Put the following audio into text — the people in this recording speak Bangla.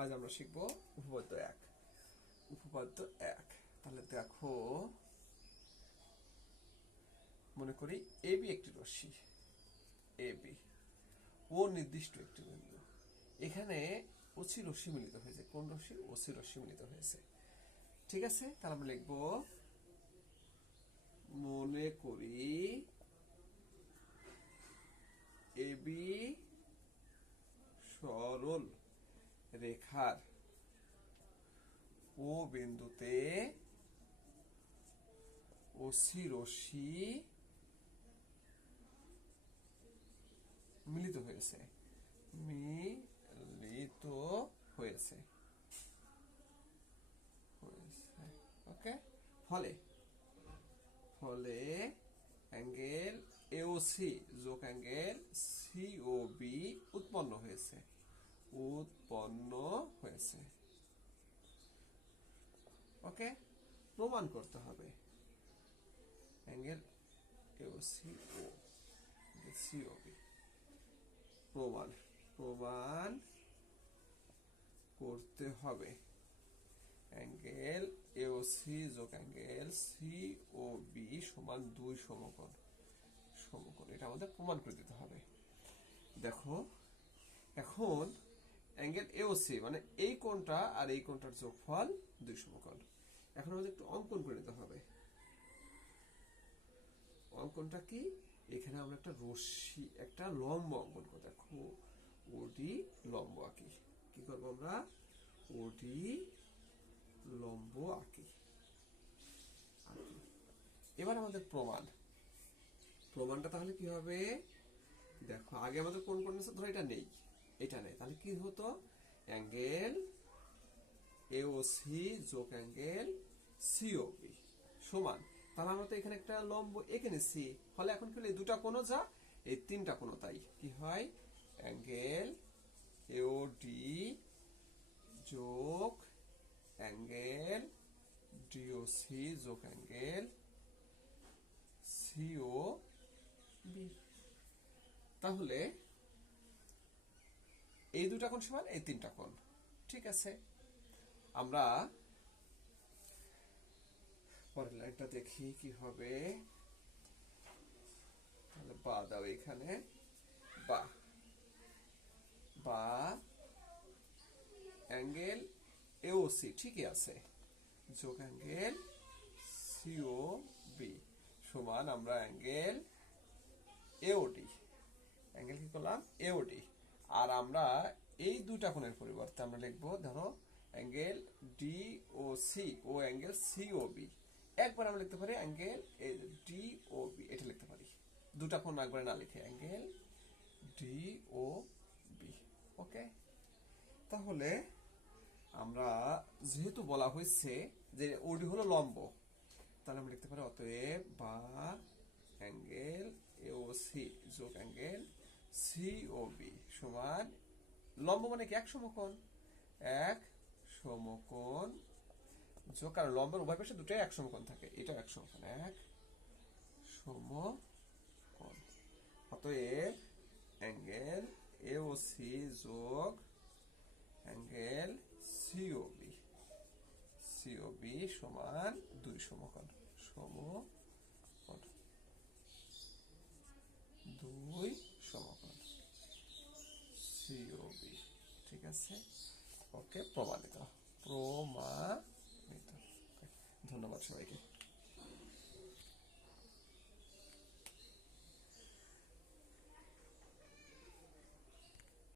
আজ আমরা শিখব উপপাদ্য 1। উপপাদ্য 1, তাহলে দেখো, মনে করি এবি একটি রশ্মি, এবি ও নির্দিষ্ট একটি বিন্দু। এখানে ওসি রশ্মি মিলিত হয়েছে। কোন রশ্মি? ওসি রশ্মি মিলিত হয়েছে। ঠিক আছে, তাহলে আমরা লিখব, মনে করি এবি সরল রেখার ও বিন্দুতে ওসি রশ্মি মিলিত হয়েছে, মিলিত হয়েছে। ওকে, ফলে ফলে অ্যাঙ্গেল এওসি যোগ অ্যাঙ্গেল সিওবি উৎপন্ন হয়েছে, উৎপন্ন হয়েছে। ওকে, প্রমাণ করতে হবে অ্যাঙ্গেল এওসি ও সিওবি। প্রমাণ প্রমাণ করতে হবে অ্যাঙ্গেল এওসি যোগ অ্যাঙ্গেল সিওবি সমান 2 সমকোণ। সমকোণ এটা আমাদের প্রমাণ করে দিতে হবে। দেখো, এখন অ্যাঙ্গেল এওসি মানে এই কোণটা আর এই কোণটার যোগফল 2 সমকোণ। এখন আমাদের একটু অঙ্কন করে নিতে হবে। অঙ্কনটা কি? এখানে আমরা একটা রশ্মি, একটা লম্ব অঙ্কন করব। দেখো, ওডি লম্ব আঁকি। কি করবো আমরা? ওডি লম্ব আঁকি। এবার আমাদের প্রমাণটা তাহলে কি হবে? দেখো, আগে আমাদের কোন কোন আছে, ধরো এটা নেই, এটা নেই, তাহলে কি হতো? অ্যাঙ্গেল এওসি যোগ অ্যাঙ্গেল সিওবি সমান, তাহলে আমরা তো এখানে একটা লম্ব এঁকে নিচ্ছি, ফলে এখন কি হলো? এই দুটা কোণ যা, এই 3টা কোণ তাই। কি হয়? অ্যাঙ্গেল এওডি যোগ অ্যাঙ্গেল ডিওসি যোগ অ্যাঙ্গেল সিওবি। তাহলে এই দুটা কোণ সমান এই 3টা কোণ। ঠিক আছে, আমরা পরের লাইনটা দেখি কি হবে। তাহলে বা দাও এখানে, বা বা অ্যাঙ্গেল এওসি ঠিকই আছে যোগ অ্যাঙ্গেল সিওবি সমান, আমরা অ্যাঙ্গেল এওডি, অ্যাঙ্গেল কি করলাম? এওডি। আর আমরা এই দুইটা কোণের পরিবর্তে আমরা লিখবো, ধরো, অ্যাঙ্গেল ডিওসি ও অ্যাঙ্গেল সিওবি। একবার আমরা লিখতে পারি অ্যাঙ্গেল ডিওবি, এটা লিখতে পারি। দুটা কোণ একবারে না লিখে অ্যাঙ্গেল ডিওবি। ওকে, তাহলে আমরা যেহেতু বলা হয়েছে যে ওডি হলো লম্ব, তাহলে আমরা লিখতে পারি অতএব বা অ্যাঙ্গেল এওসি যোগ অ্যাঙ্গেল সিওবি সমান, লম্ব মানে কি? এক সমকোণ, এক সমকোণ যোগ, কারণ লম্বের উভয় পাশে দুটোই এক সমকোণ থাকে, এটাও এক সমকোণ, এক সমকোণ। অতএব অ্যাঙ্গেল এওসি যোগ অ্যাঙ্গেল সিওবি, সিওবি সমান 2 সমকোণ, সমকোণ, 2 সমকোণ সিওবি। ঠিক আছে, ওকে, প্রমাণিত। ধন্যবাদ সবাইকে।